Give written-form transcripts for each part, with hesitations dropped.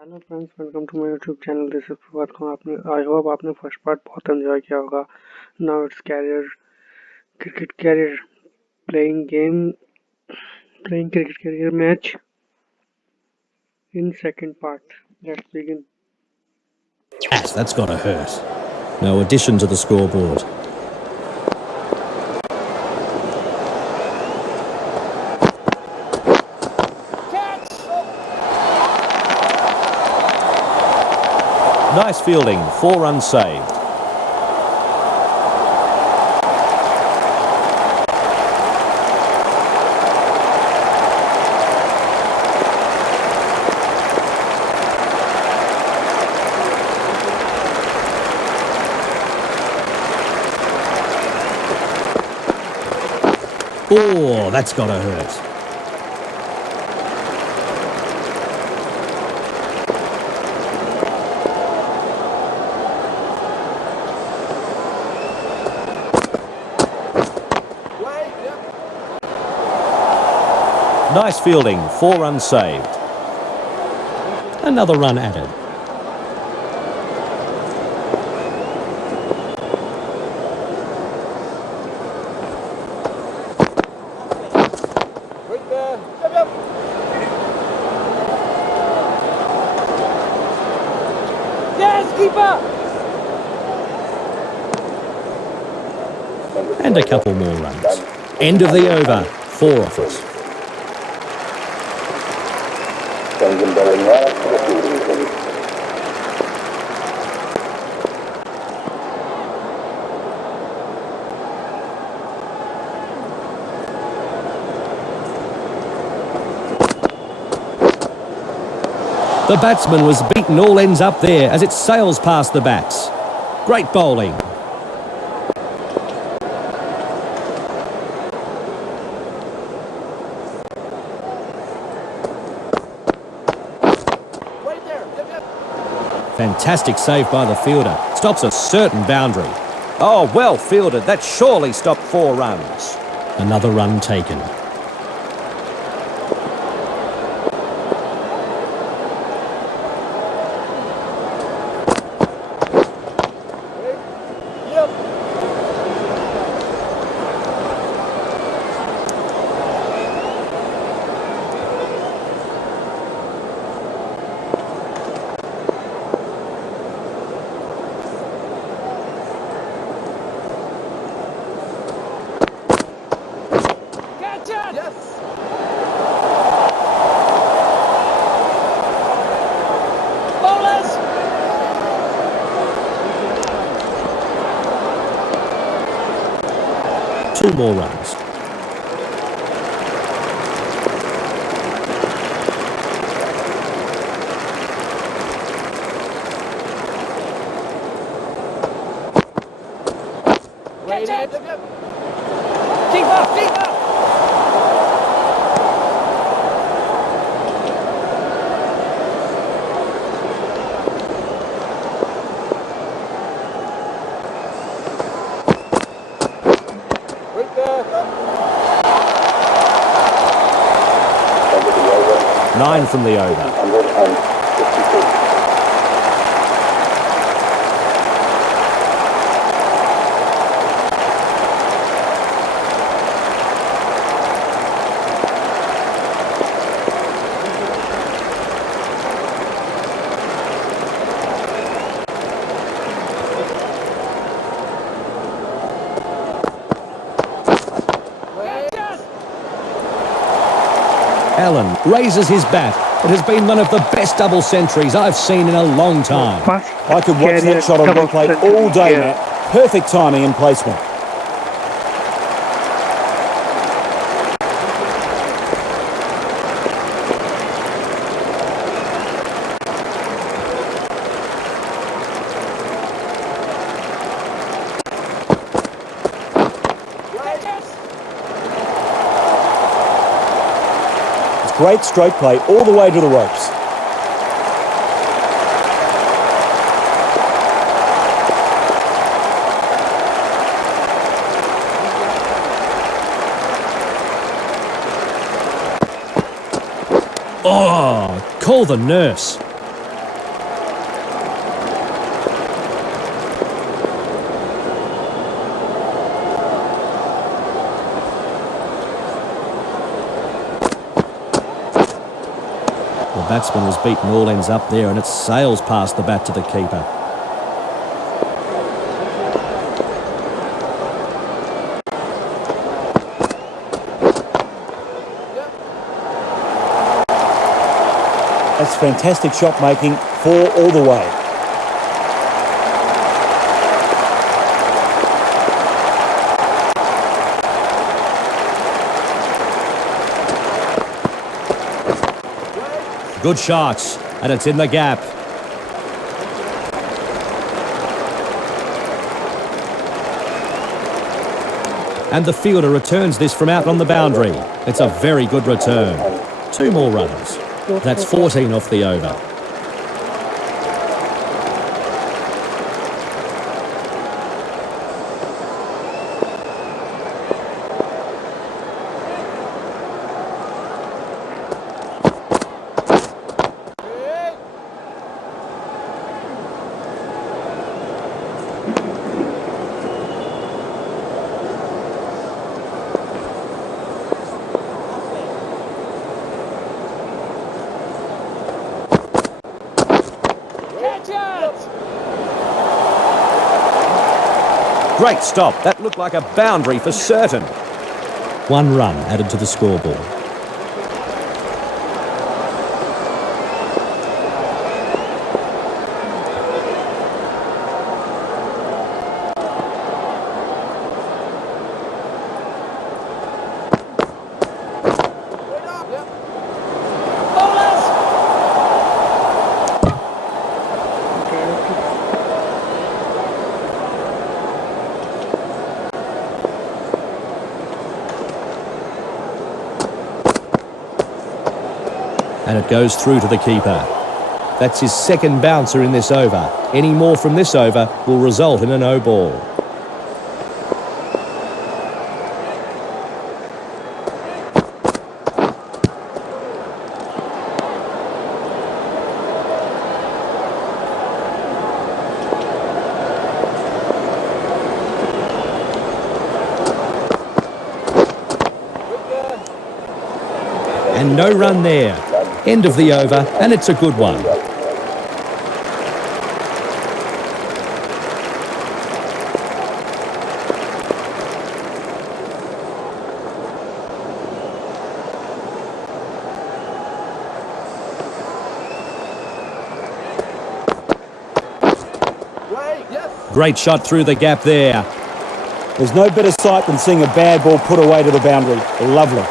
Hello friends, welcome to my YouTube channel. This is Prabhat Kumar. आपने I hope आपने first part बहुत enjoy किया होगा। Now it's career cricket career playing game playing cricket career match in second part. Let's begin. That's got to hurt. No addition to the scoreboard. Nice fielding, 4 runs saved. Oh, that's got to hurt. Nice fielding, 4 runs saved. Another run added. And a couple more runs. End of the over, 4 off us. The batsman was beaten all ends up there as it sails past the bats. Great bowling. Fantastic save by the fielder. Stops a certain boundary. Oh, well fielded. That surely stopped 4 runs. Another run taken. Two more runs. Keep up! Nine from the over. Allen raises his bat. It has been one of the best double centuries I've seen in a long time. I could watch that shot on replay all day, Matt. Perfect timing and placement. Great stroke play all the way to the ropes. Oh, call the nurse. batsman has beaten all ends up there, and it sails past the bat to the keeper. That's fantastic shot making, 4 all the way. Good shots, and it's in the gap. And the fielder returns this from out on the boundary. It's a very good return. 2 more runs. That's 14 off the over. Great stop. That looked like a boundary for certain. 1 run added to the scoreboard. And it goes through to the keeper. That's his 2nd bouncer in this over. Any more from this over will result in a no ball. And no run there. End of the over, and it's a good one. Great shot through the gap there. There's no better sight than seeing a bad ball put away to the boundary. Lovely.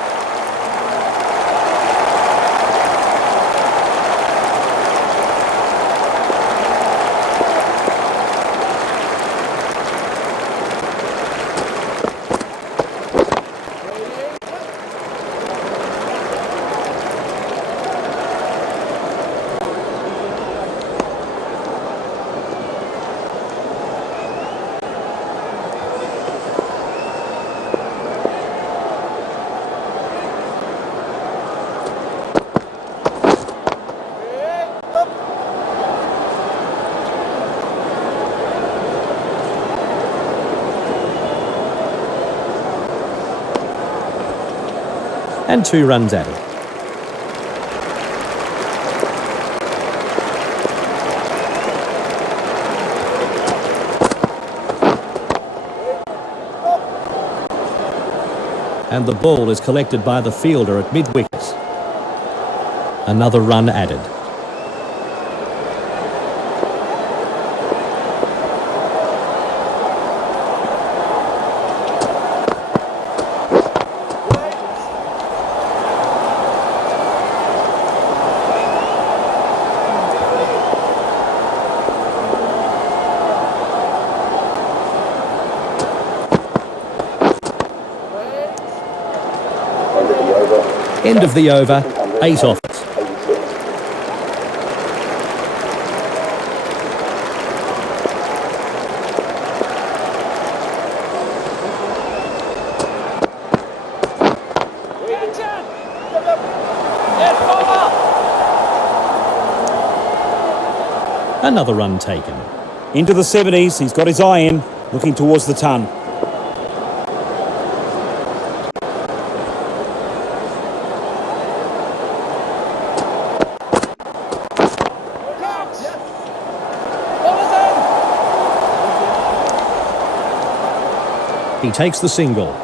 And 2 runs added. And the ball is collected by the fielder at mid-wicket. Another run added. End of the over, 8 off it. Another run taken. Into the 70s, he's got his eye in, looking towards the ton. He takes the single.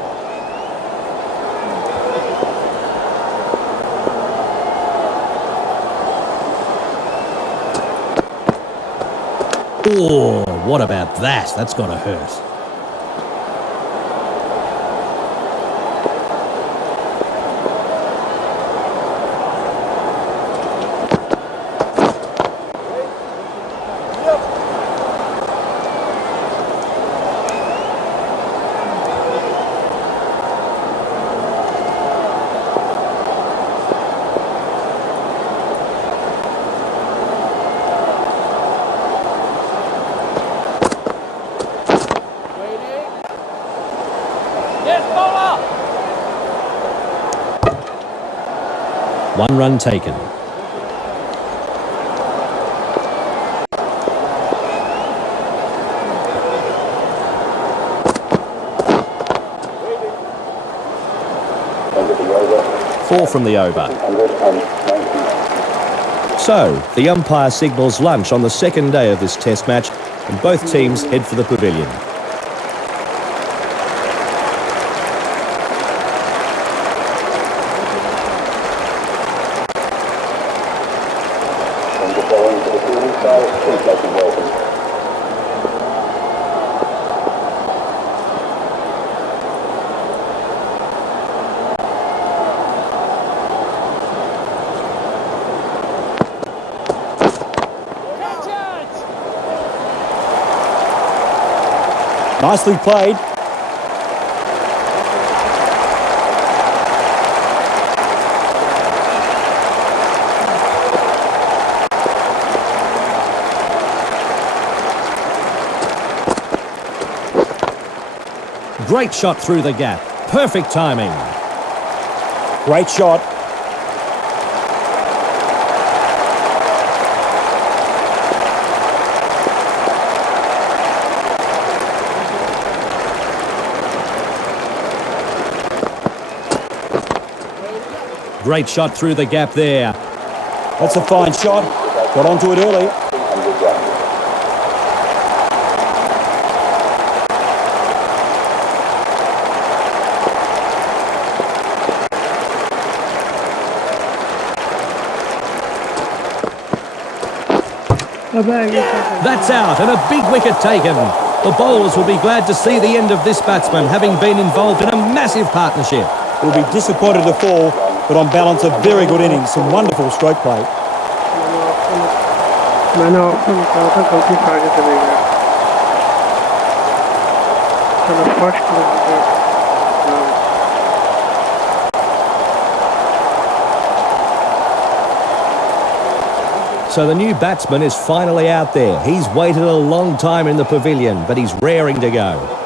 Oh, what about that? That's got to hurt. One run taken. Four from the over. So, the umpire signals lunch on the second day of this test match, and both teams head for the pavilion. Nicely played. Great shot through the gap. Perfect timing. Great shot. Great shot through the gap there. That's a fine shot. Got onto it early. That's out, and a big wicket taken. The bowlers will be glad to see the end of this batsman, having been involved in a massive partnership. Will be disappointed to fall, but on balance, a very good innings. Some wonderful stroke play. मैंने option निकाला था, गलती से आगे चले गया। चलो first So the new batsman is finally out there. He's waited a long time in the pavilion, but he's raring to go.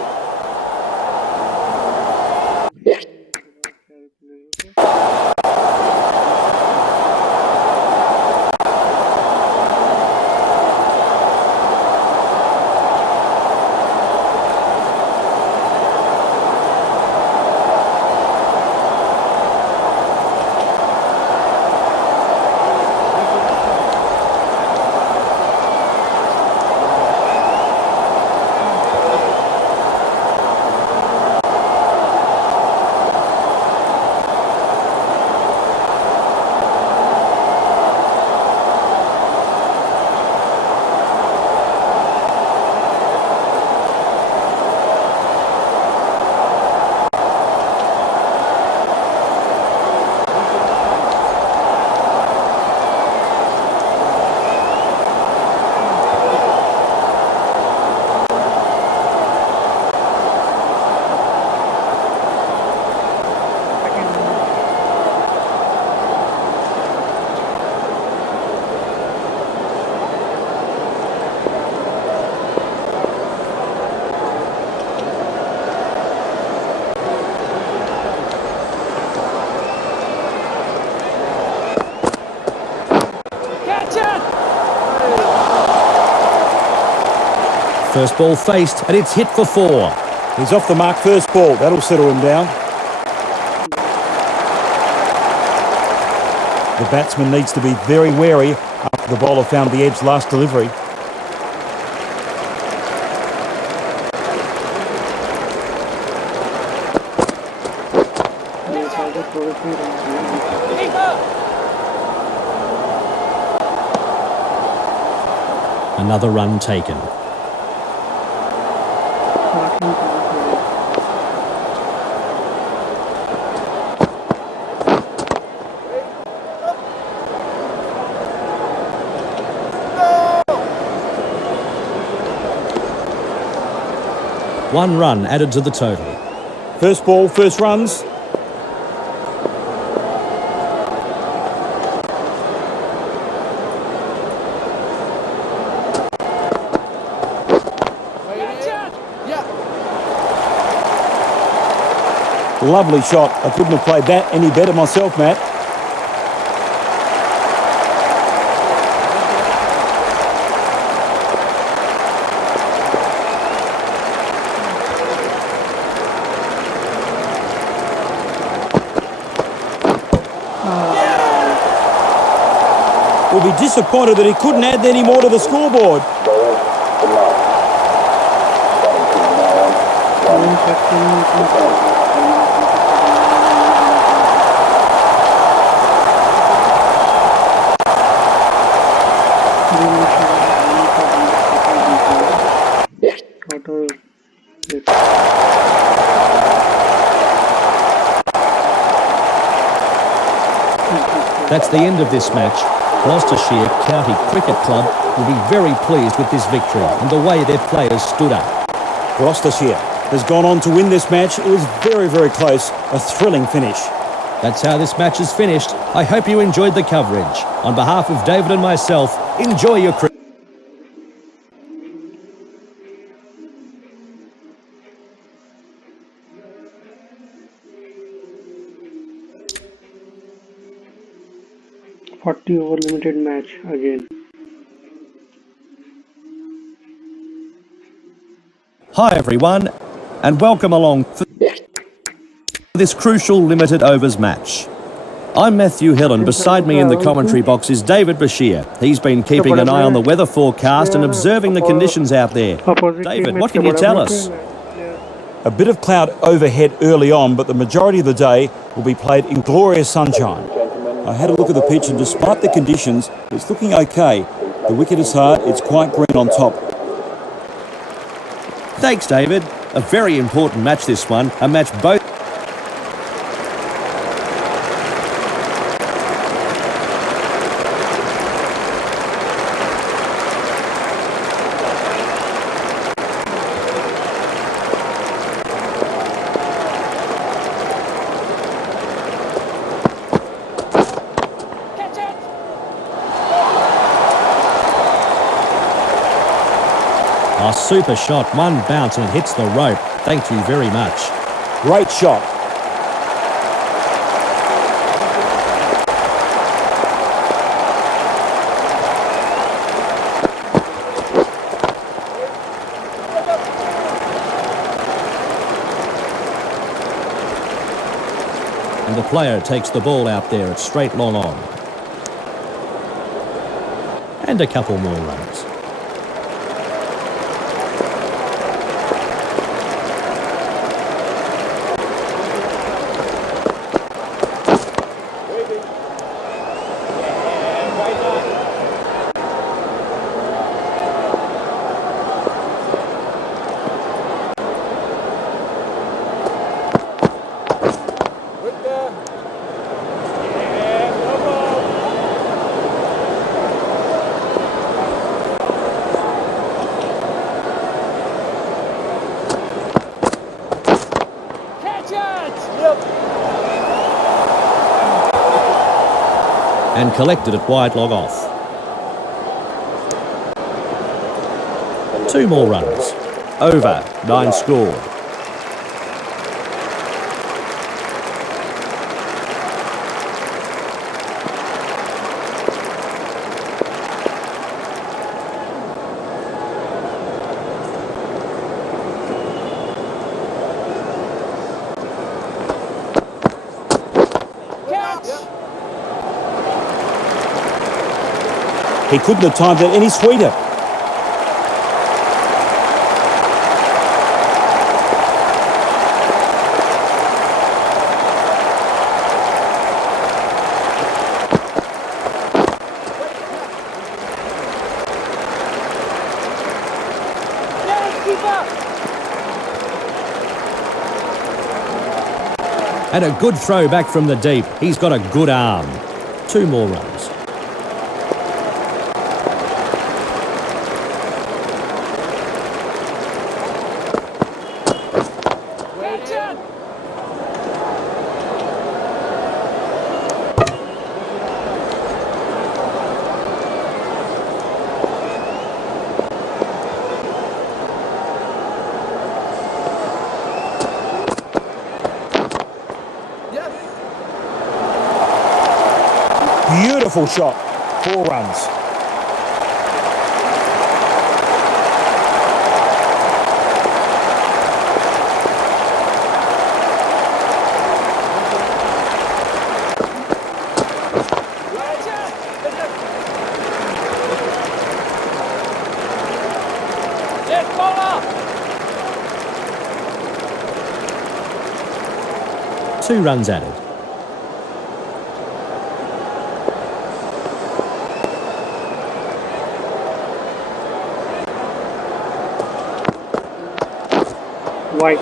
First ball faced, and it's hit for four. He's off the mark first ball. That'll settle him down. The batsman needs to be very wary after the bowler found the edge last delivery. Keeper! Another run taken. One run added to the total. First ball, first runs. Lovely shot. I couldn't have played that any better myself, Matt. Will be disappointed that he couldn't add any more to the scoreboard. That's the end of this match. Gloucestershire County Cricket Club will be very pleased with this victory and the way their players stood up. Gloucestershire has gone on to win this match. It was very, very close. A thrilling finish. That's how this match is finished. I hope you enjoyed the coverage. On behalf of David and myself, enjoy your cricket. 40 over limited match again. Hi everyone, and welcome along for this crucial limited overs match. I'm Matthew Hill, and beside me in the commentary box is David Bashir. He's been keeping an eye on the weather forecast and observing the conditions out there. David, what can you tell us? A bit of cloud overhead early on, but the majority of the day will be played in glorious sunshine. I had a look at the pitch, and despite the conditions, it's looking okay. The wicket is hard, it's quite green on top. Thanks, David. A very important match this one, a match both... A super shot, one bounce and it hits the rope. Thank you very much. Great shot. And the player takes the ball out there at straight long on. And a couple more runs. And collected it wide long off. 2 more runs. Over, 9 scored. He couldn't have timed it any sweeter. And a good throw back from the deep. He's got a good arm. 2 more runs. Beautiful shot. 4 runs. Two runs added. Wide.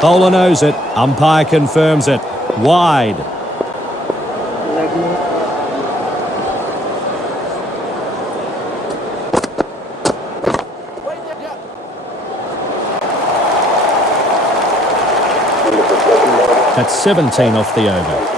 Bowler knows it. Umpire confirms it. Wide. Leg note. That's 17 off the over.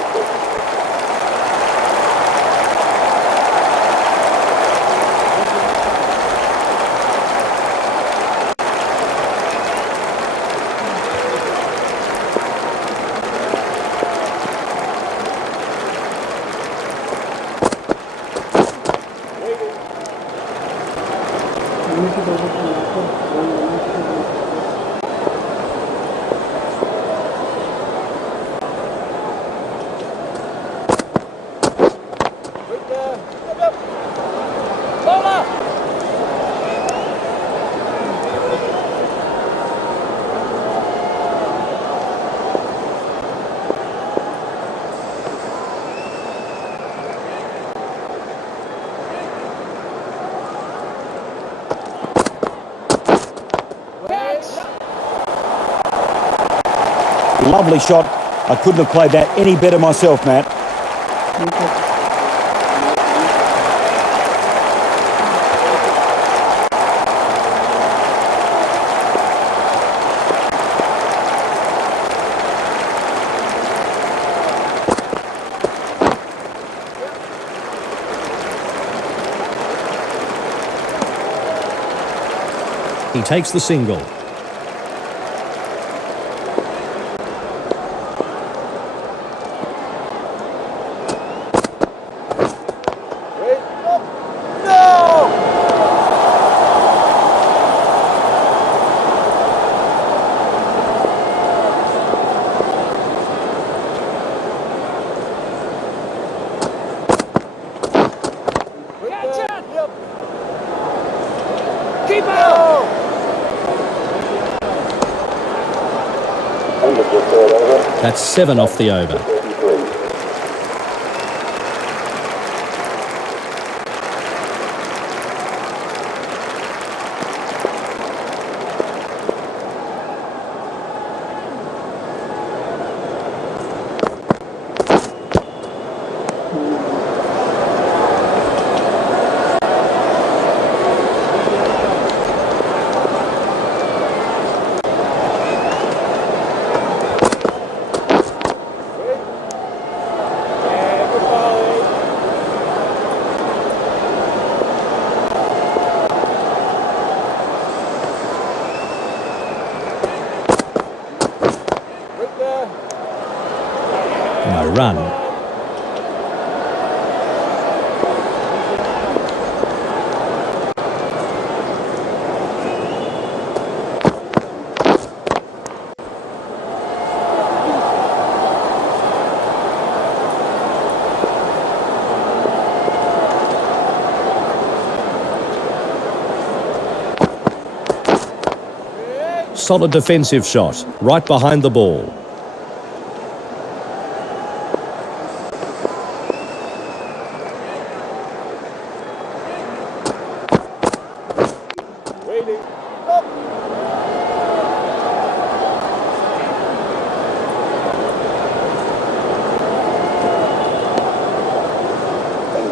Lovely shot. I couldn't have played that any better myself, Matt. He takes the single. That's 7 off the over. No run. Solid defensive shot, right behind the ball.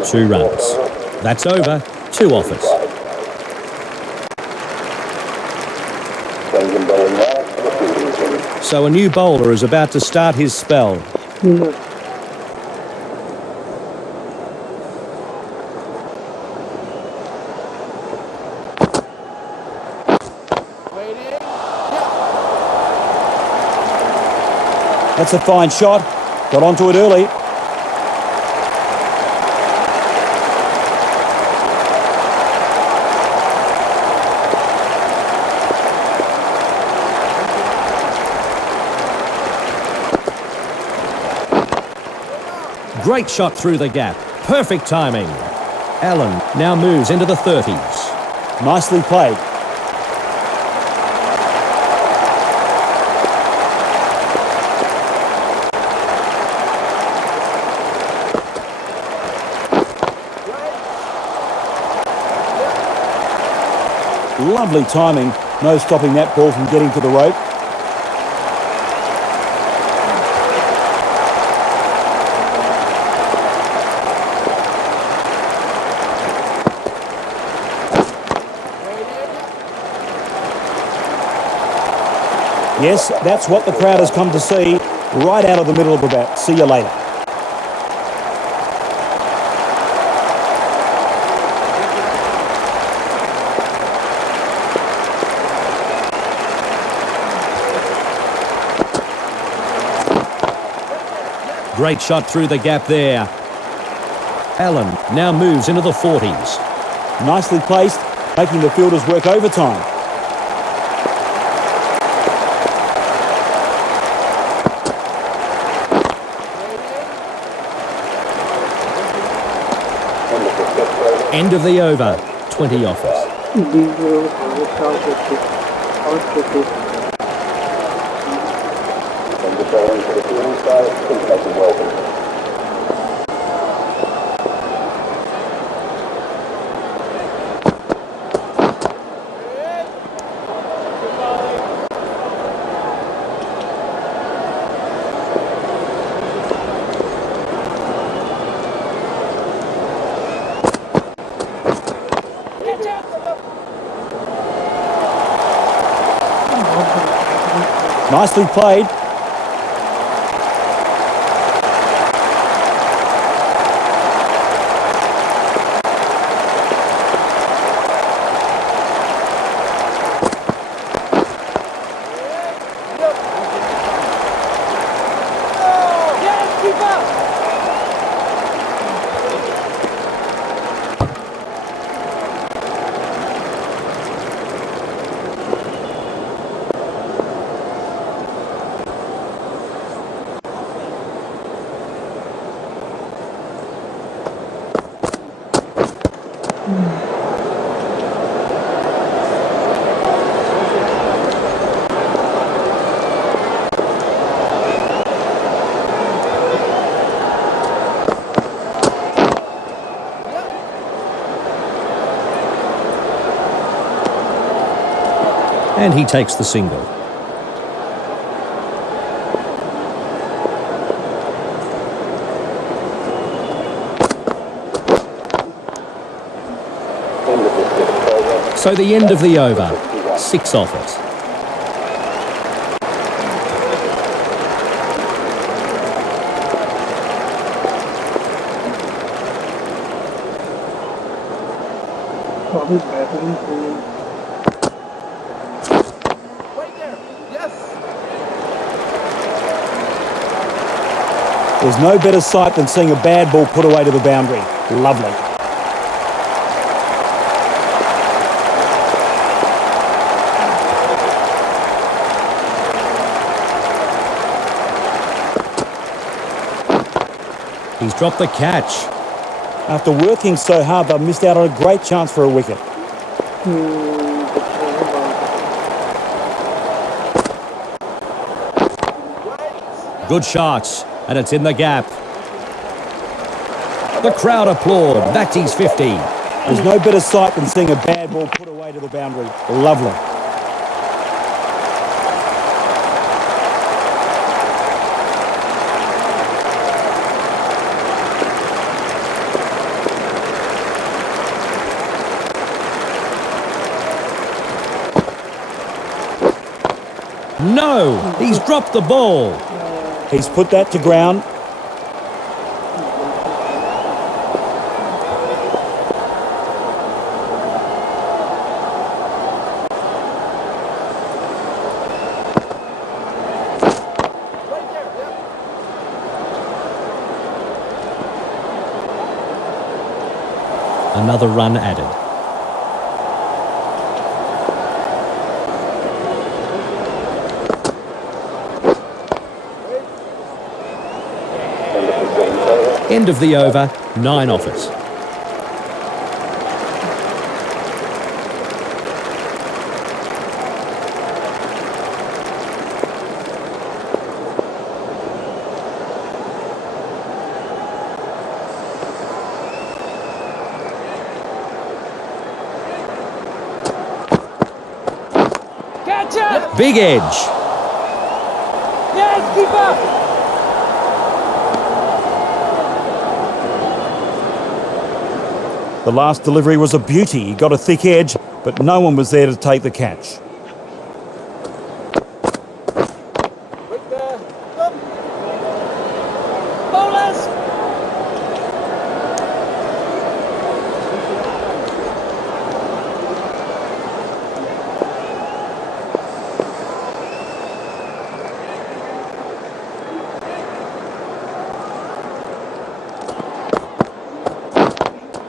2 runs. That's over, 2 offers. So a new bowler is about to start his spell. No. That's a fine shot. Got onto it early. Great shot through the gap. Perfect timing. Allen now moves into the 30s. Nicely played. Lovely timing. No stopping that ball from getting to the rope. Yes, that's what the crowd has come to see, right out of the middle of the bat. See you later. Great shot through the gap there. Allen now moves into the 40s. Nicely placed, making the fielders work overtime. End of the over, 20 offers. Nicely played. And he takes the single. So the end of the over, 6 offers. There's no better sight than seeing a bad ball put away to the boundary. Lovely. He's dropped the catch. After working so hard, they've missed out on a great chance for a wicket. Good shots, and it's in the gap. The crowd applaud. That's his 50. There's no better sight than seeing a bad ball put away to the boundary. Lovely. No, he's dropped the ball. He's put that to ground. Another run added. End of the over, 9 off it. Catch it! Big edge. Yes, keep up! The last delivery was a beauty. He got a thick edge, but no one was there to take the catch. Right there. Stop. Bowlers!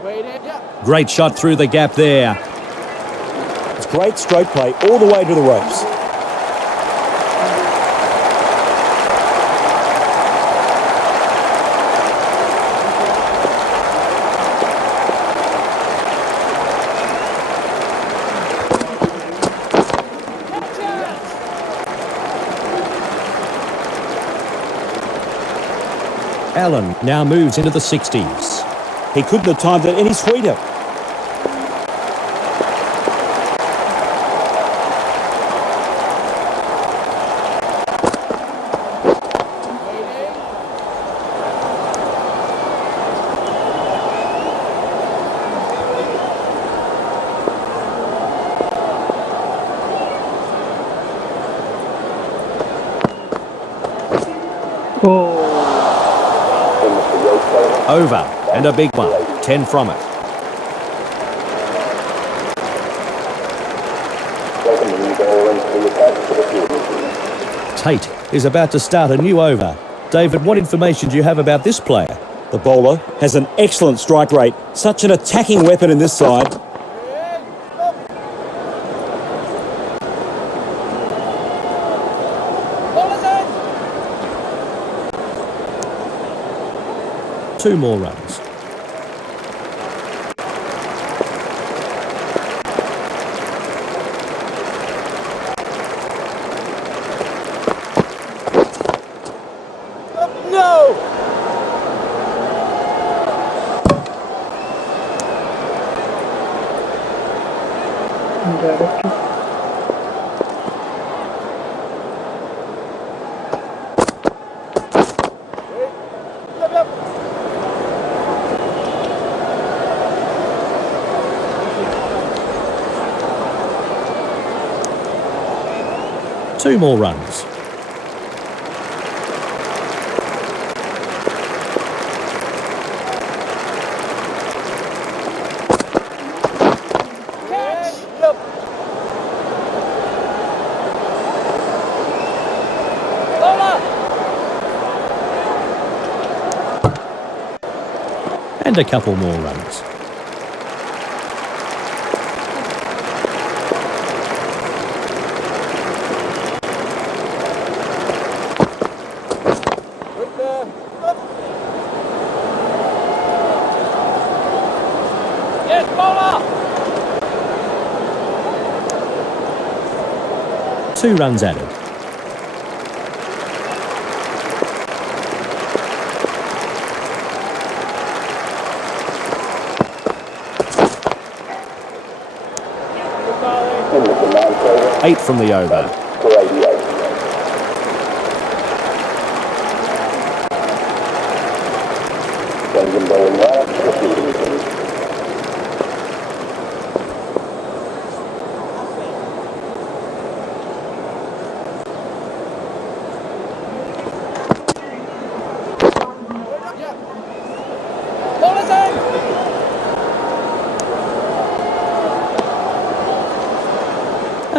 Wait it, yeah. Great shot through the gap there. It's great stroke play all the way to the ropes. Allen now moves into the 60s. He couldn't have timed it any sweeter. Oh, Over, and a big one. 10 from it. Tate is about to start a new over. David, what information do you have about this player? The bowler has an excellent strike rate. Such an attacking weapon in this side. Bowlers in! 2 more runs. No! directly. Yep, yep. Two more runs. Catch! Yep. Bowler! And a couple more runs. Right there. Up. Yes, bowler! 2 runs added. Good bowling. 8 from the over.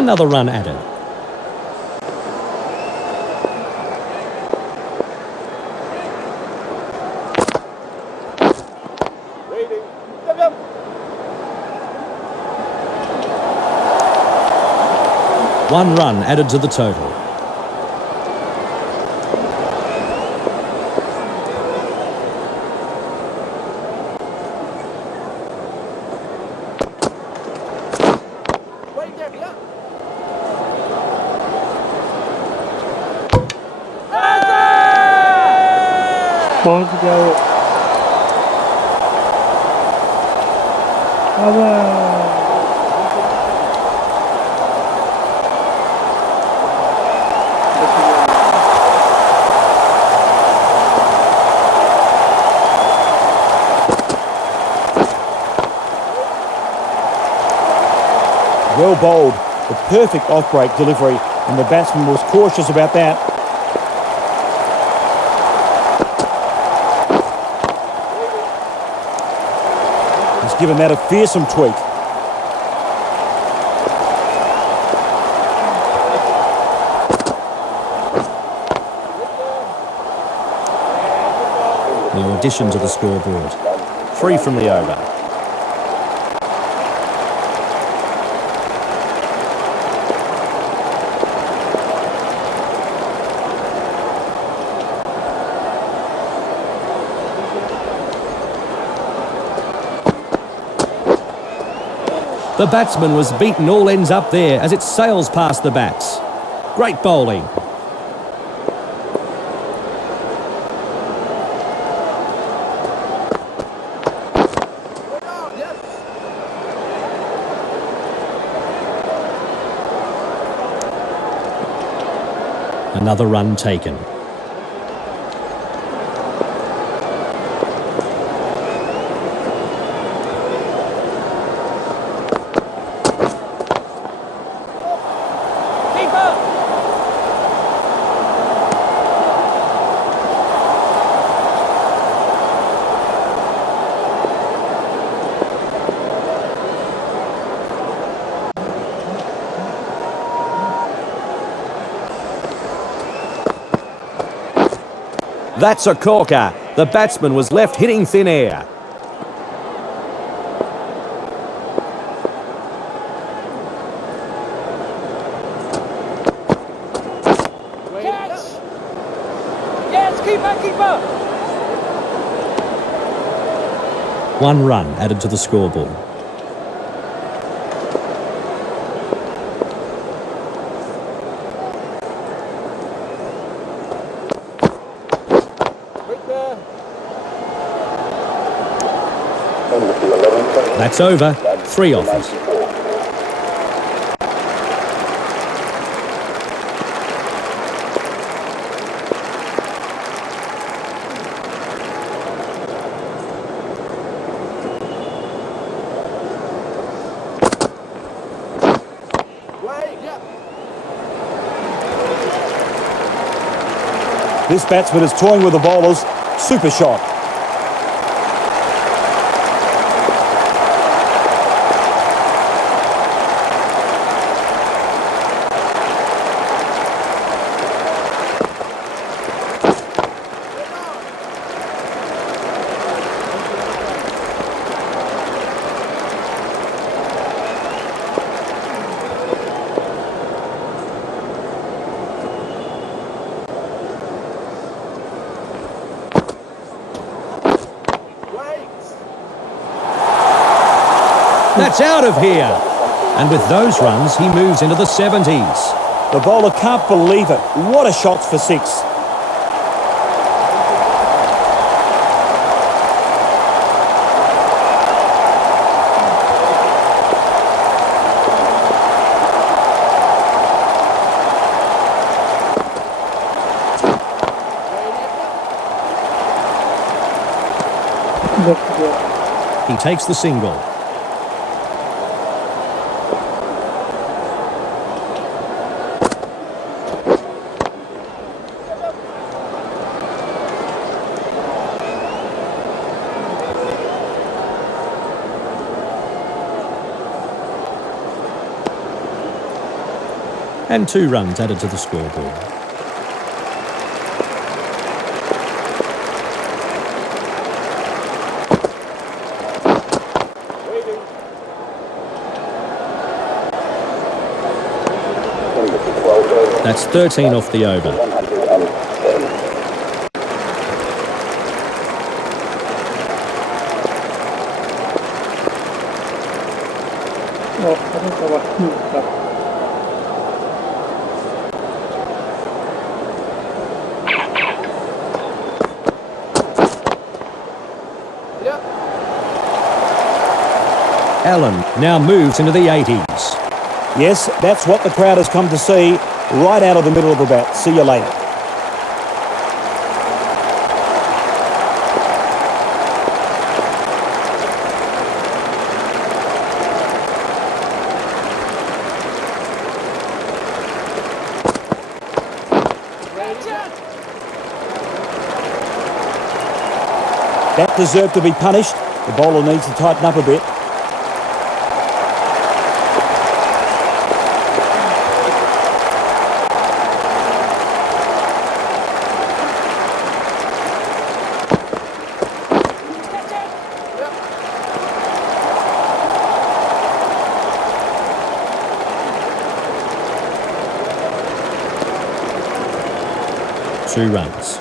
Another run added. Reading. Yep, yep. One run added to the total. Wait there, yeah. पहुंच गया वो। Well bowled, the perfect off-break delivery, and the batsman was cautious about that. He's given that a fearsome tweak. The addition to the scoreboard. 3 from the over. The batsman was beaten all ends up there as it sails past the bats. Great bowling. Another run taken. That's a corker. The batsman was left hitting thin air. Catch! Yes, keeper, keeper! 1 run added to the scoreboard. Right there. That's over. 3 offers. Right, yeah. This batsman is toying with the bowlers. Super shot. That's out of here. And with those runs, he moves into the 70s. The bowler can't believe it. What a shot for 6. He takes the single. And 2 runs added to the scoreboard. Waiting. That's 13 off the over. Oh, I think I was moved up. Yep. Allen now moves into the 80s. Yes, that's what the crowd has come to see, right out of the middle of the bat. See you later. That deserved to be punished. The bowler needs to tighten up a bit. Two runs.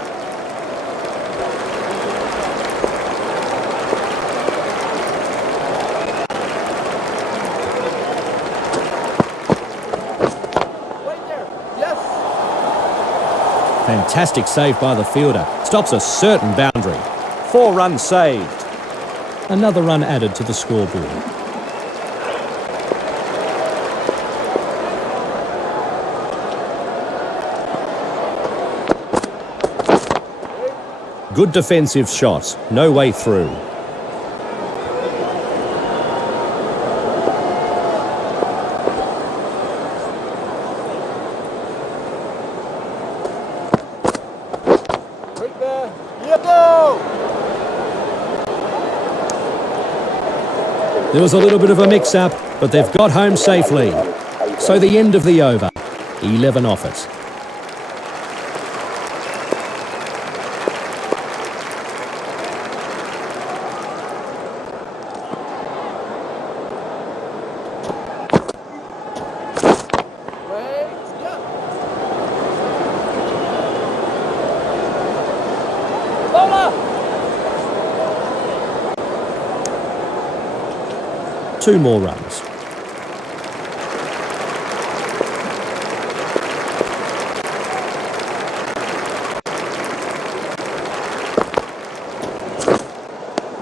Right there. Yes. Fantastic save by the fielder. Stops a certain boundary. 4 runs saved. Another run added to the scoreboard. Good defensive shot. No way through. Right there. Yep. Go. There was a little bit of a mix-up, but they've got home safely. So the end of the over. 11 off it. Wait. Yep. Bowler. 2 more runs.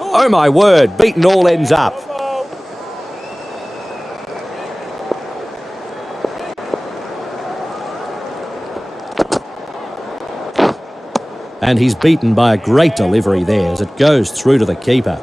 Oh my word, beaten all ends up. And he's beaten by a great delivery there as it goes through to the keeper.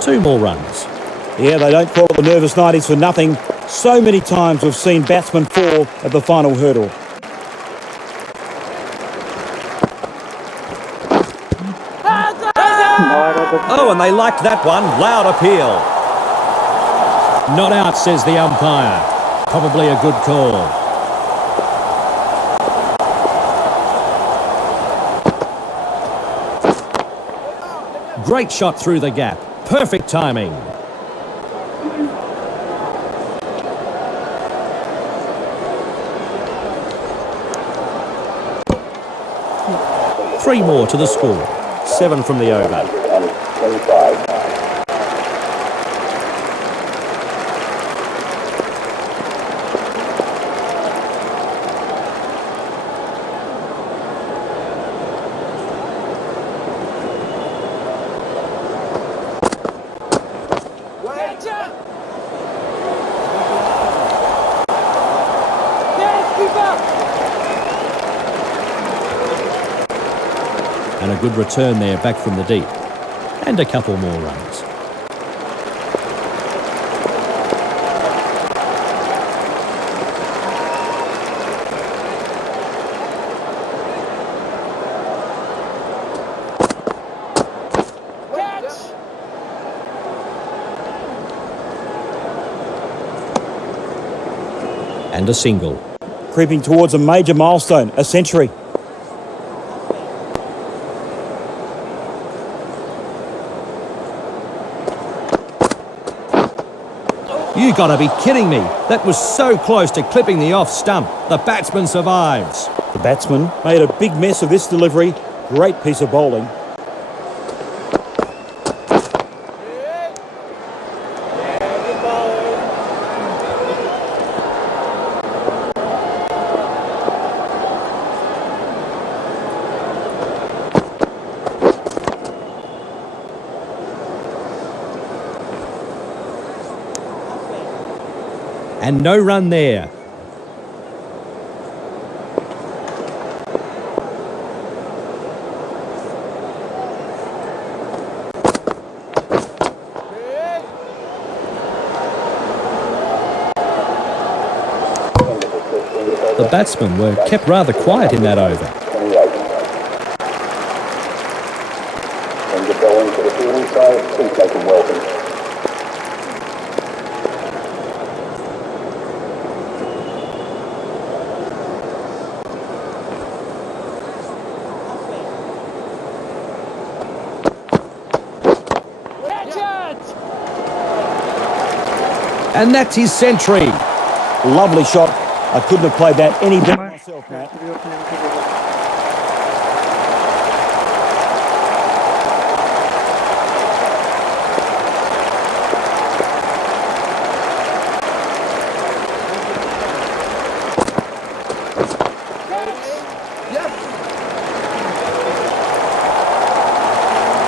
Two more runs. Yeah, they don't call it the nervous 90s for nothing. So many times we've seen batsmen fall at the final hurdle. Oh, and they liked that one. Loud appeal. Not out, says the umpire. Probably a good call. Great shot through the gap. Perfect timing. Three more to the score. 7 from the over. And a good return there back from the deep. And a couple more runs. and a single. Creeping towards a major milestone, a century. You gotta be kidding me. That was so close to clipping the off stump. The batsman survives. The batsman made a big mess of this delivery. Great piece of bowling. And no run there. The batsmen were kept rather quiet in that over. And get bowling to the fielding side, please make them welcome. And that's his century. Lovely shot. I couldn't have played that any better myself, Matt.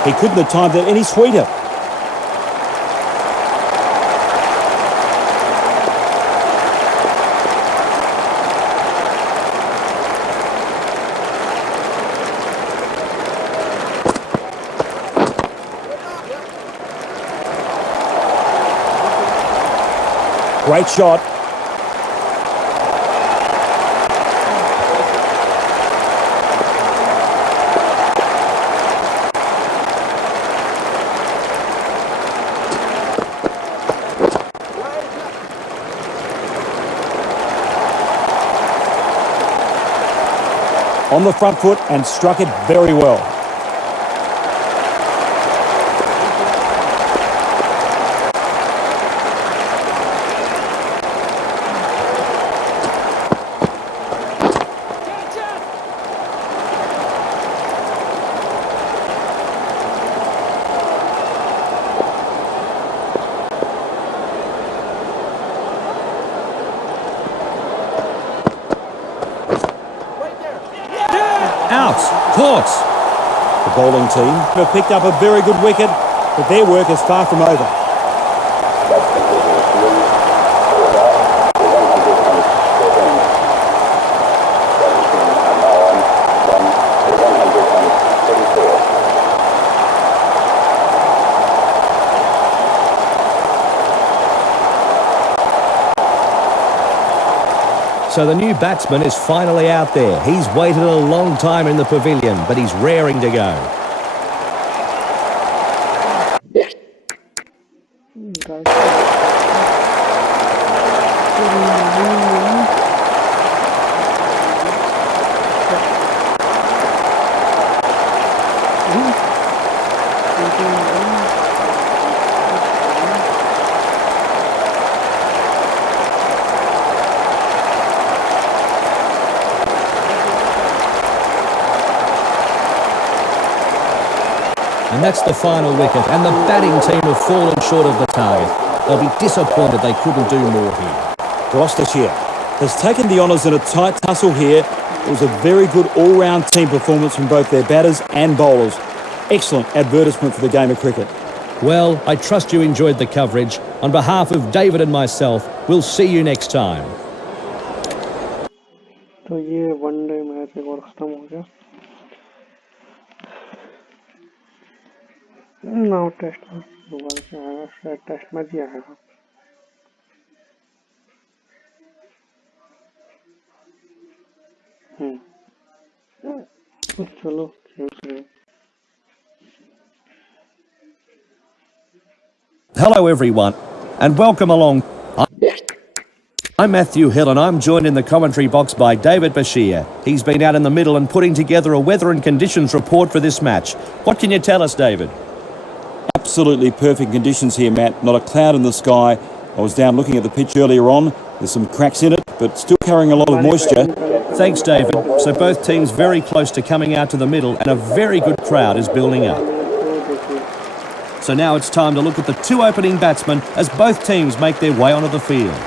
He couldn't have timed it any sweeter. Great shot. On the front foot and struck it very well. Out. Caught. The bowling team have picked up a very good wicket, but their work is far from over. So the new batsman is finally out there. He's waited a long time in the pavilion, but he's raring to go. And that's the final wicket, and the batting team have fallen short of the target. They'll be disappointed they couldn't do more here. Gloucestershire has taken the honours in a tight tussle here. It was a very good all-round team performance from both their batters and bowlers. Excellent advertisement for the game of cricket. Well, I trust you enjoyed the coverage. On behalf of David and myself, we'll see you next time. तो ये one day match एक और खत्म हो गया। Now test match दोबारा से आएगा, शायद टेस्ट मैच ही आएगा। चलो खेलते हैं। Hello everyone, and welcome along. I'm Matthew Hill and I'm joined in the commentary box by David Bashir. He's been out in the middle and putting together a weather and conditions report for this match. What can you tell us, David? Absolutely perfect conditions here, Matt. Not a cloud in the sky. I was down looking at the pitch earlier on. There's some cracks in it, but still carrying a lot of moisture. Thanks, David. So both teams very close to coming out to the middle and a very good crowd is building up. So now it's time to look at the two opening batsmen as both teams make their way onto the field.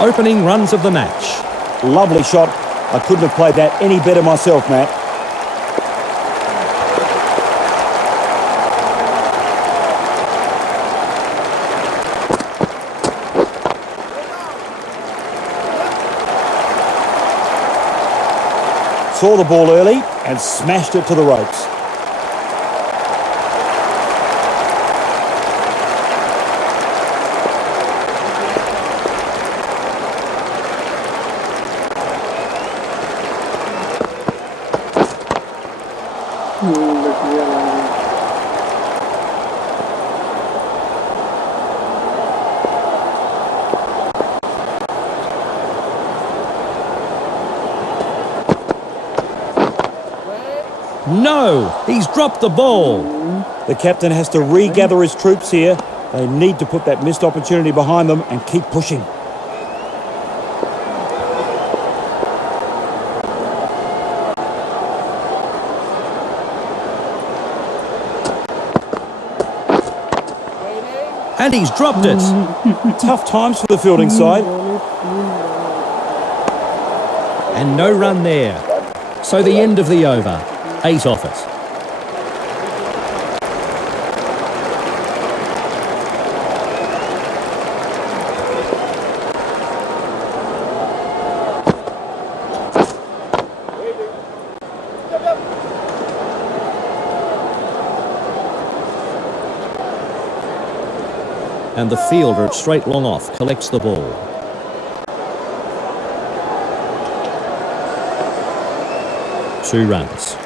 Opening runs of the match. Lovely shot. I couldn't have played that any better myself, Matt. Saw the ball early and smashed it to the ropes. No, he's dropped the ball. The captain has to regather his troops here. They need to put that missed opportunity behind them and keep pushing. And he's dropped it. Tough times for the fielding side. And no run there. So the end of the over. 8 off it. And the fielder at straight long off collects the ball. Two runs.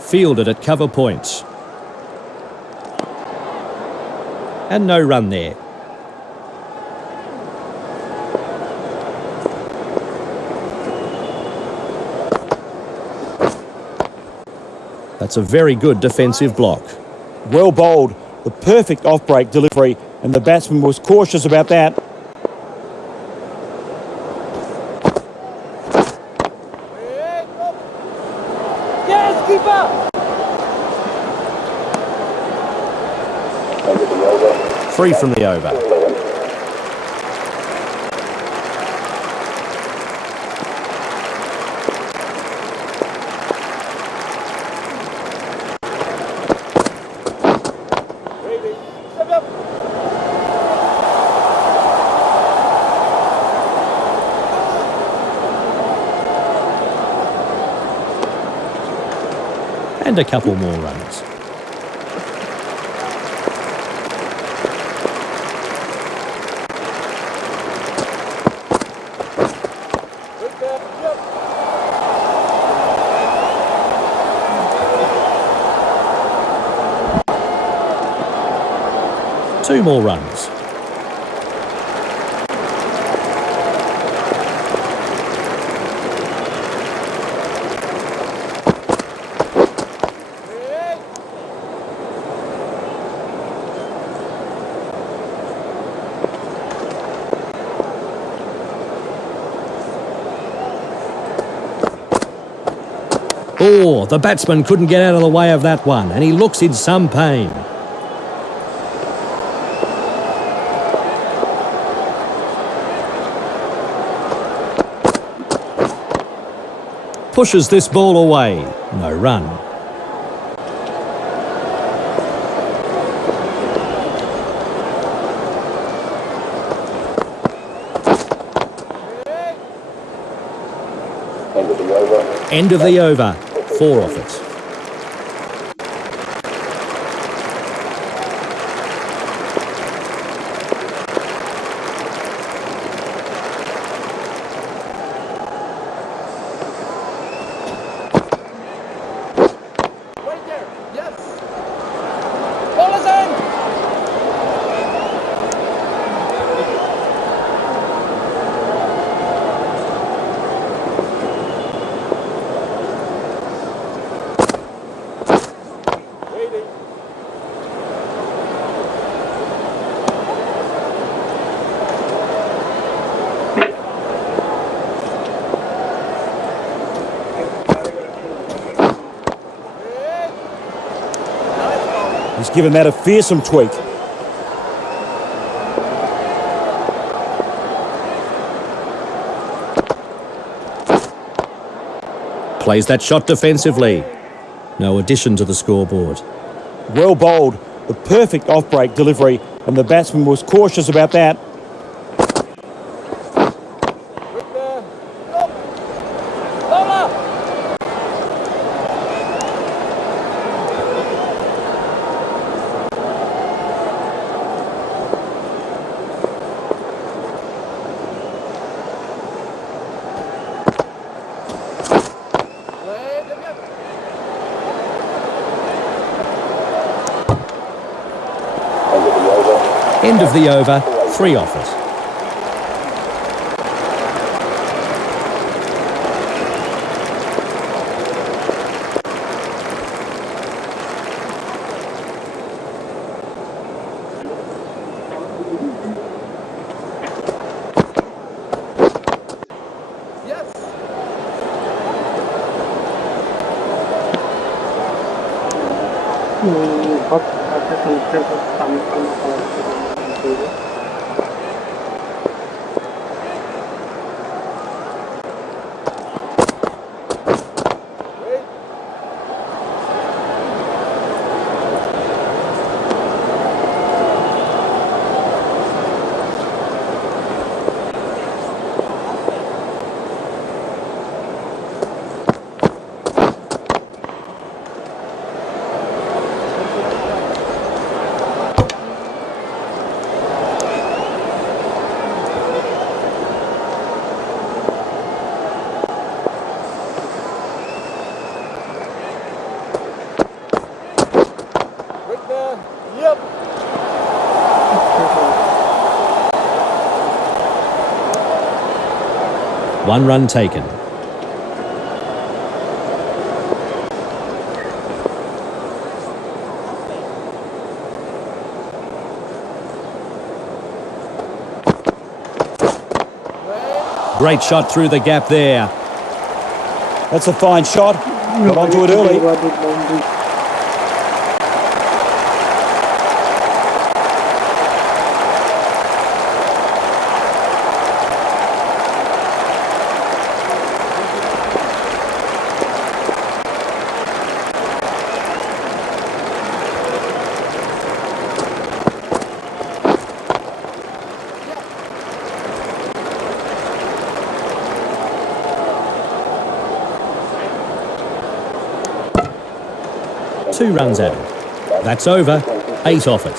Fielded at cover point. And no run there. That's a very good defensive block. Well bowled. The perfect off-break delivery, and the batsman was cautious about that. Yes, keeper! Free from the over. And a couple more runs. Two more runs. Oh, the batsman couldn't get out of the way of that one, and he looks in some pain. Pushes this ball away. No run. End of the over. End of the over. 4 off it. Right there. Yes. Ball is in. Waiting. He's given that a fearsome tweak. Plays that shot defensively. No addition to the scoreboard. Well bowled, the perfect off-break delivery, and the batsman was cautious about that. Right there. Look. Bowler. Wait. Yep. End of the over. End of the over. 3 off it. Yes. बहुत अच्छा समस्या का सामना करना पड़ा है। Wait. Right there. Yep. 1 run taken. Great shot through the gap there. That's a fine shot. Got onto it early. Two runs added. That's over. 8 off it.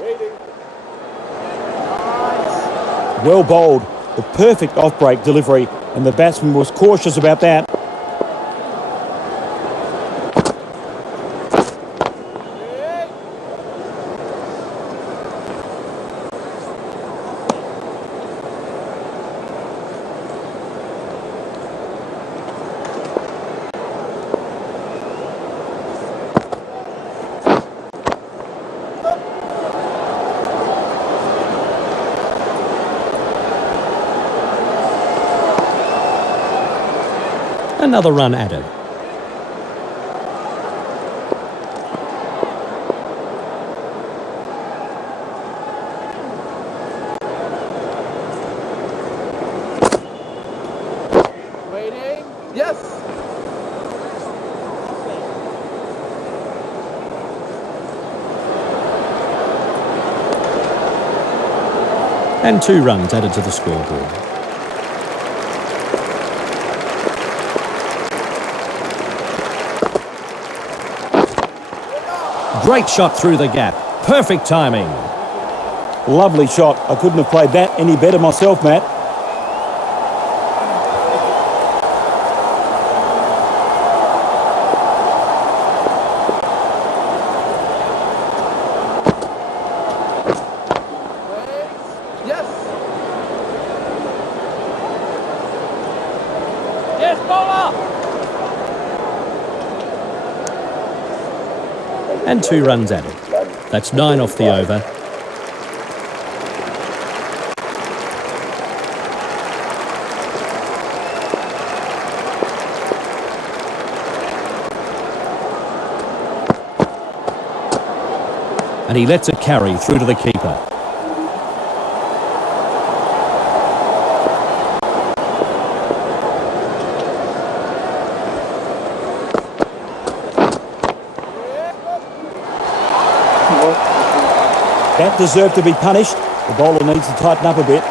Waiting. Well bowled, the perfect off-break delivery, and the batsman was cautious about that. Another run added. Waiting. Yes. And 2 runs added to the scoreboard. Great shot through the gap. Perfect timing. Lovely shot. I couldn't have played that any better myself, Matt. Wait. Yes. Yes, bowler. And 2 runs added. That's 9 off the over. And he lets it carry through to the keeper. That deserved to be punished. The bowler needs to tighten up a bit.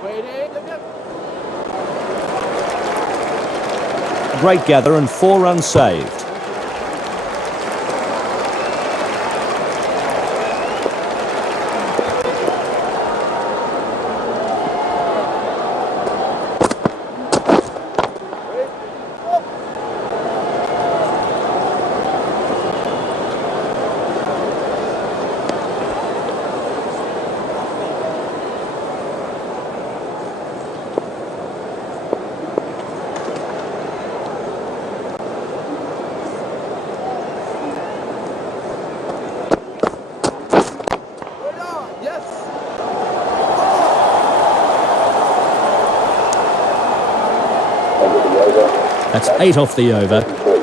Waiting. Great gather and 4 runs saved. Yes. End of the over. That's 8 off the over. 3.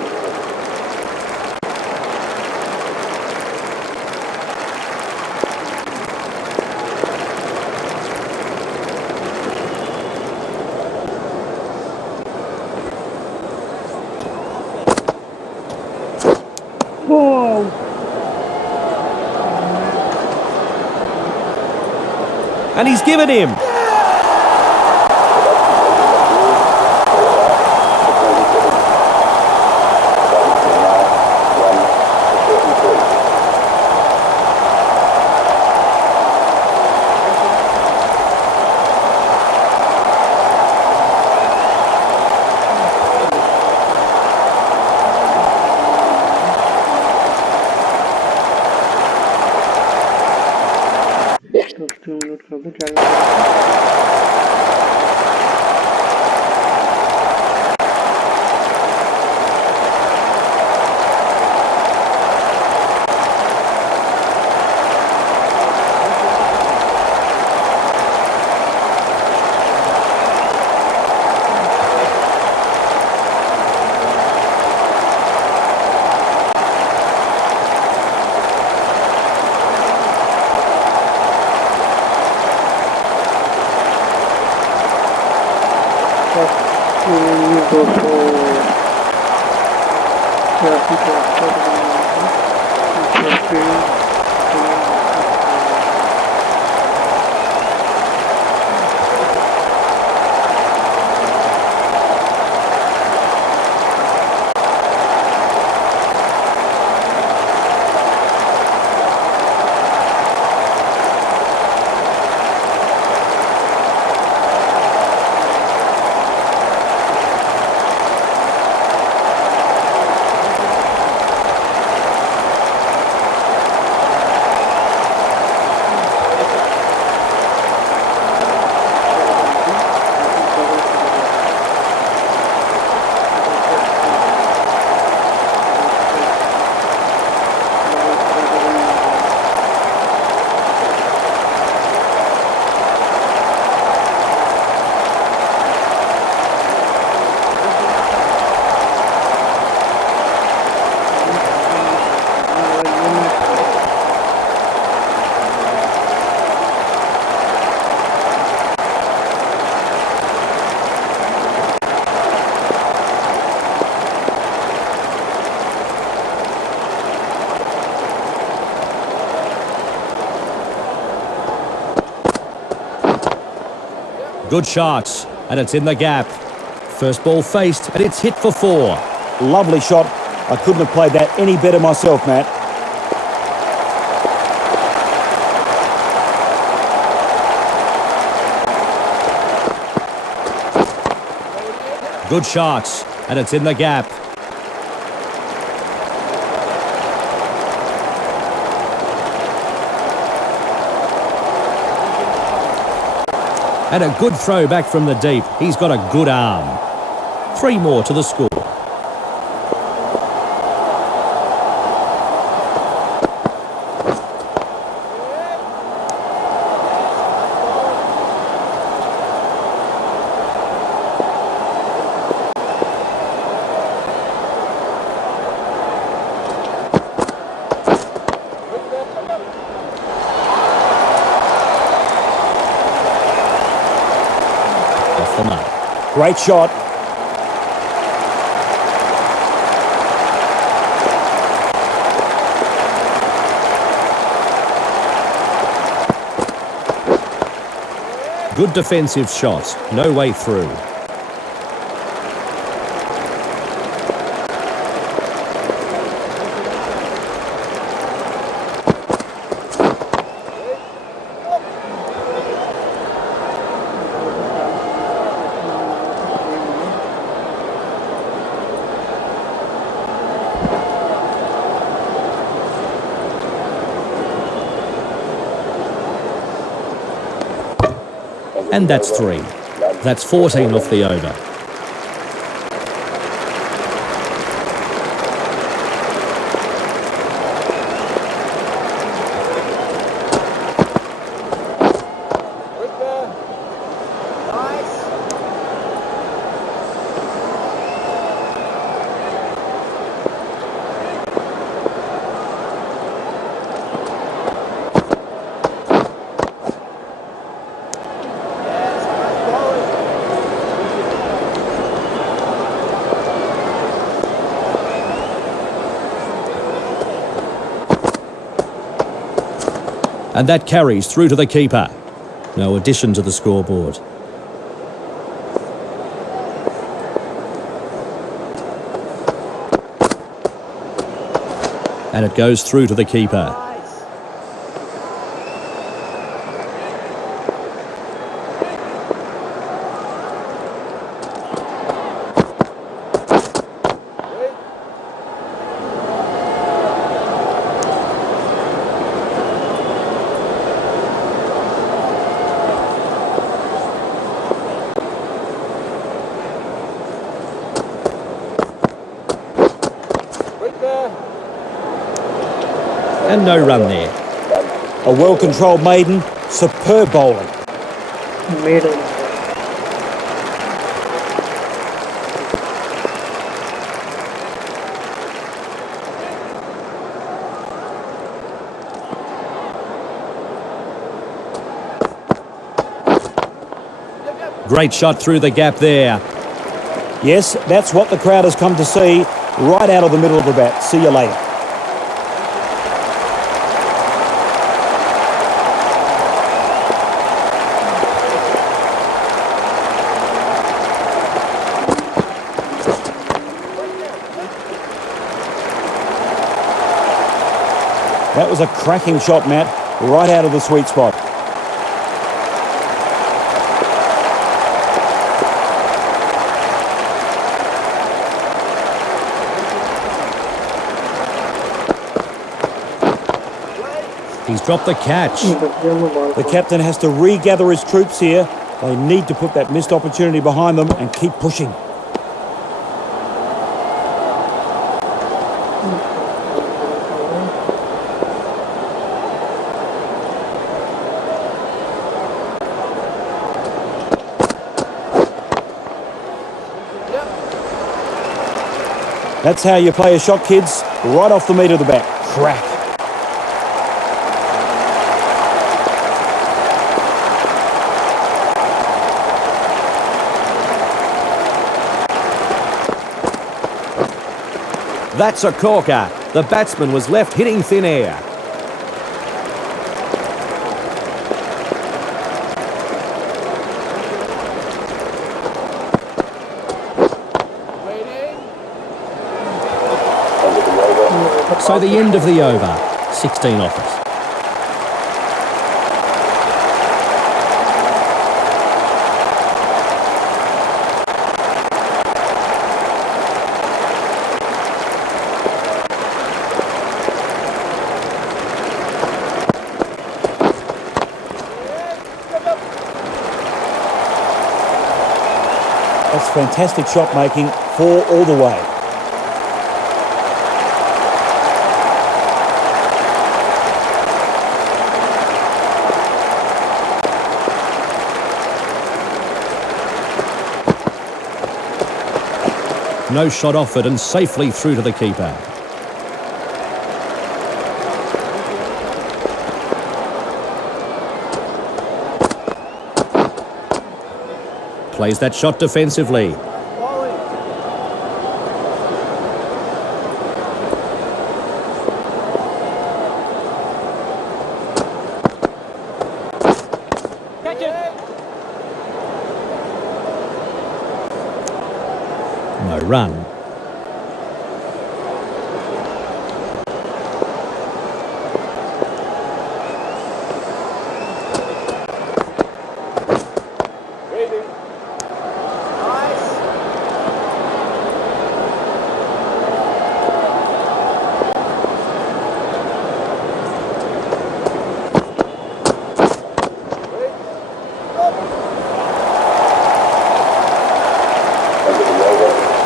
Whoa! And he's given him. तो 2 minute कर दो क्या you go for traffic Good shot, and it's in the gap. First ball faced, and it's hit for 4. Lovely shot. I couldn't have played that any better myself, Matt. Good shot, and it's in the gap. And a good throw back from the deep. He's got a good arm. 3 more to the score. Off the mark. Great shot. Good defensive shot. No way through. And that's 3. That's 14 off the over. And that carries through to the keeper. No addition to the scoreboard. And it goes through to the keeper. And no run there. A well-controlled maiden. Superb bowling. Maiden. Great shot through the gap there. Yes, that's what the crowd has come to see. Right out of the middle of the bat. See you later. That was a cracking shot, Matt. Right out of the sweet spot. He's dropped the catch. The captain has to regather his troops here. They need to put that missed opportunity behind them and keep pushing. That's how you play a shot, kids. Right off the meat of the bat. Crack. That's a corker. The batsman was left hitting thin air. So the end of the over, 16 offers. That's fantastic shot making, 4 all the way. No shot offered and safely through to the keeper. Plays that shot defensively. No run.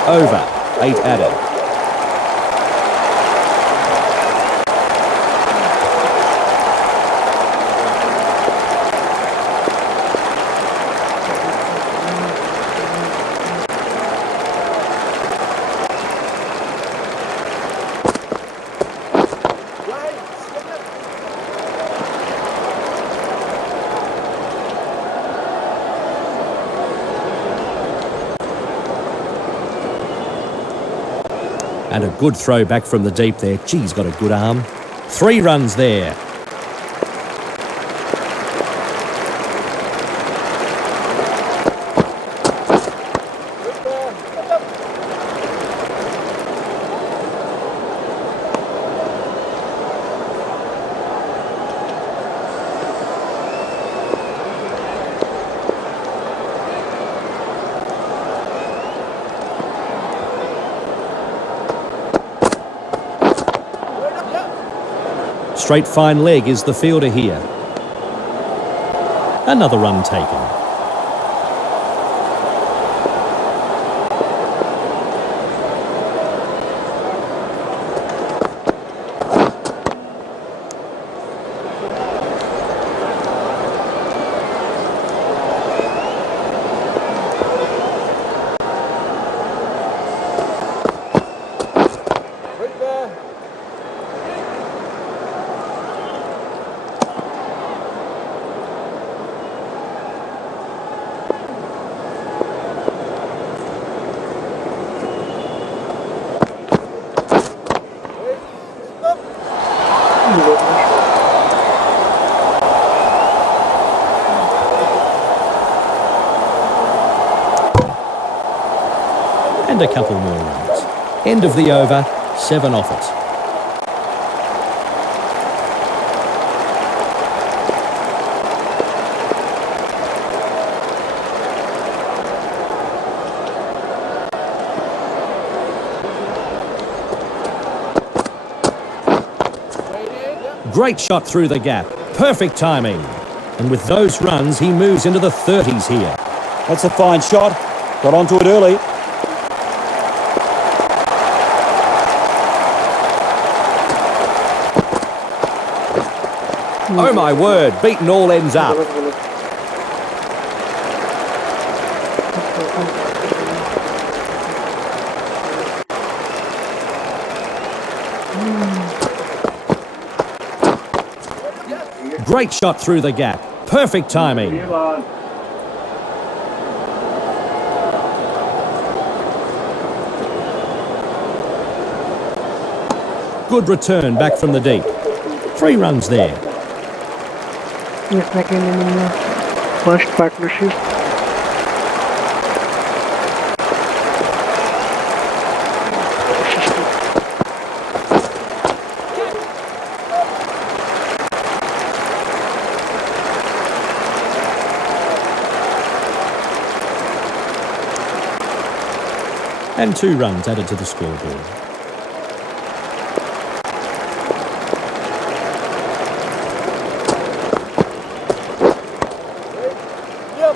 Over, 8 added. And a good throw back from the deep there. Gee, he's got a good arm. 3 runs there. Straight fine leg is the fielder here. Another run taken. And a couple more runs. End of the over, 7 offers. Great shot through the gap. Perfect timing. And with those runs, he moves into the 30s here. That's a fine shot. Got onto it early. Oh my word, beaten all ends up. Great shot through the gap. Perfect timing. Good return back from the deep. 3 runs there. The second inning, first partnership. and 2 runs added to the scoreboard. Yep.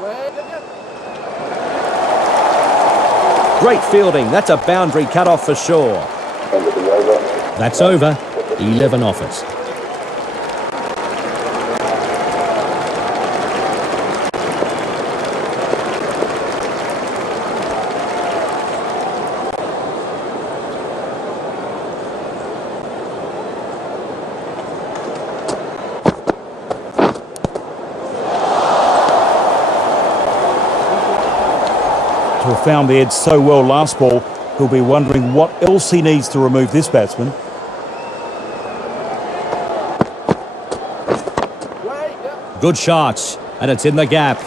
Wait. Yep. Great fielding. That's a boundary cut off for sure. End of the over. That's over. 11 off it. To have found the edge so well last ball, he'll be wondering what else he needs to remove this batsman. Wait. Yep. Good shot, and it's in the gap.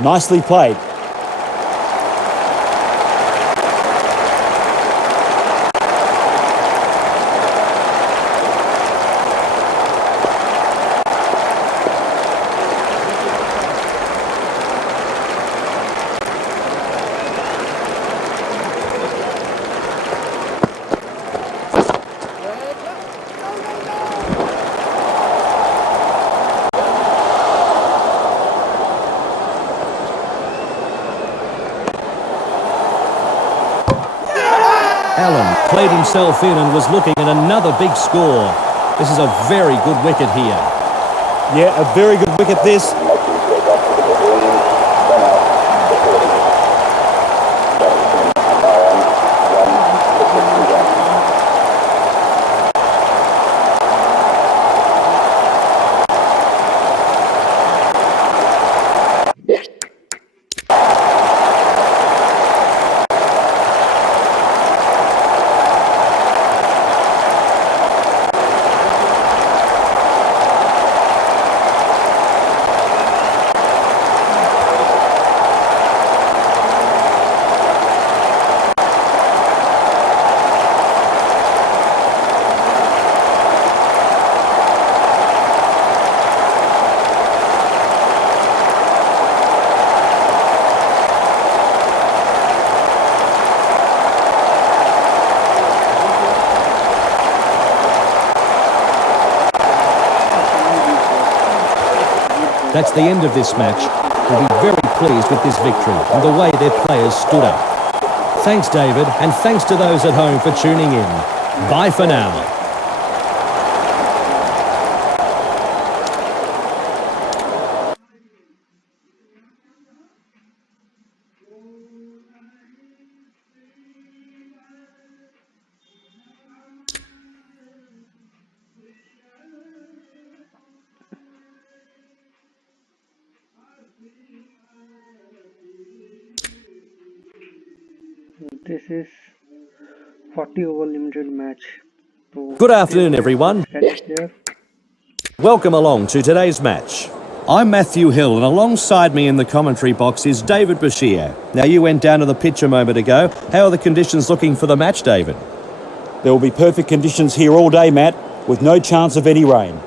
Nicely played. Allen played himself in and was looking at another big score. This is a very good wicket here. Yeah, a very good wicket this. That's the end of this match. We'll be very pleased with this victory and the way their players stood up. Thanks, David, and thanks to those at home for tuning in. Bye for now. This is 40 over limited match. So Good afternoon, everyone. here. Welcome along to today's match. I'm Matthew Hill, and alongside me in the commentary box is David Bashir. Now, you went down to the pitch a moment ago. How are the conditions looking for the match, David? There will be perfect conditions here all day, Matt, with no chance of any rain.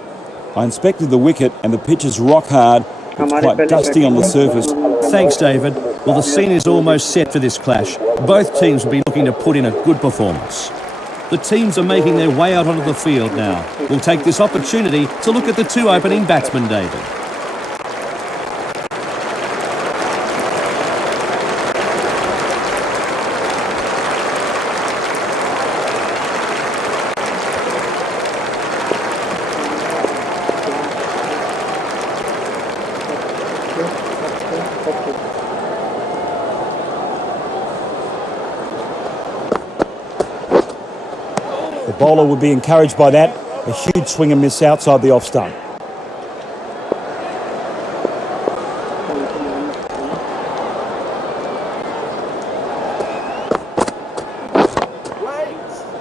I inspected the wicket and the pitch is rock hard. It's quite dusty on the surface. Thanks, David. Well, the scene is almost set for this clash. Both teams will be looking to put in a good performance. The teams are making their way out onto the field now. We'll take this opportunity to look at the 2 opening batsmen, David. The bowler would be encouraged by that. A huge swing and miss outside the off stump.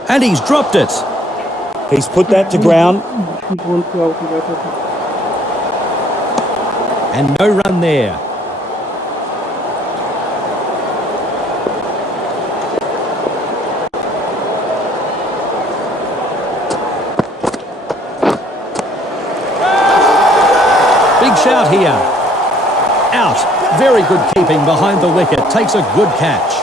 And he's dropped it. He's put that to ground. And no run there. Big shout here. Out. Very good keeping behind the wicket. Takes a good catch.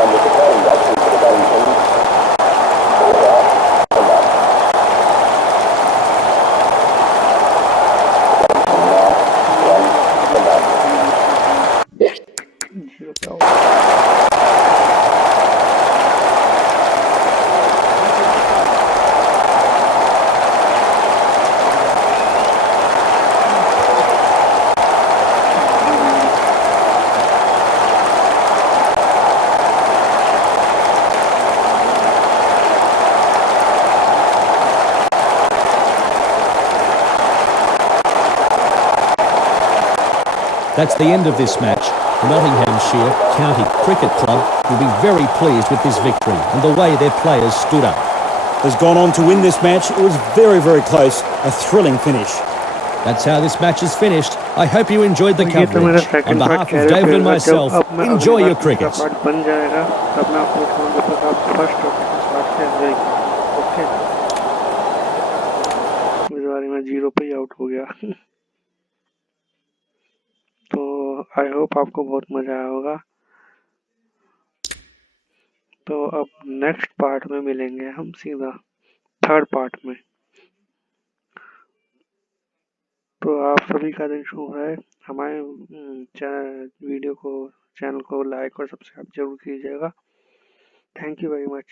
And with the batting back into the batting team. Ball out, come back. And now, run, come back. 0 पे out. That's the end of this match. The Nottinghamshire County Cricket Club will be very pleased with this victory and the way their players stood up. Has gone on to win this match. It was very, very close. A thrilling finish. That's how this match is finished. I hope you enjoyed the ये तो मेरा coverage. On second part behalf of career David play and का। जब myself, अब मैं enjoy अगली your bar cricket. Part बन जाएगा तब मैं अपलोड करूँगा, जब तक आप फर्स्ट और सेकंड पार्ट से एंजॉय कीजिए। ओके, इस बार मैं 0 पे ही आउट हो गया। तो आई होप आपको बहुत मजा आया होगा। तो अब नेक्स्ट पार्ट में मिलेंगे हम सीधा थर्ड पार्ट में। तो आप सभी का दिन शुभ है। हमारे चैनल को लाइक और सब्सक्राइब जरूर कीजिएगा। Thank you very much.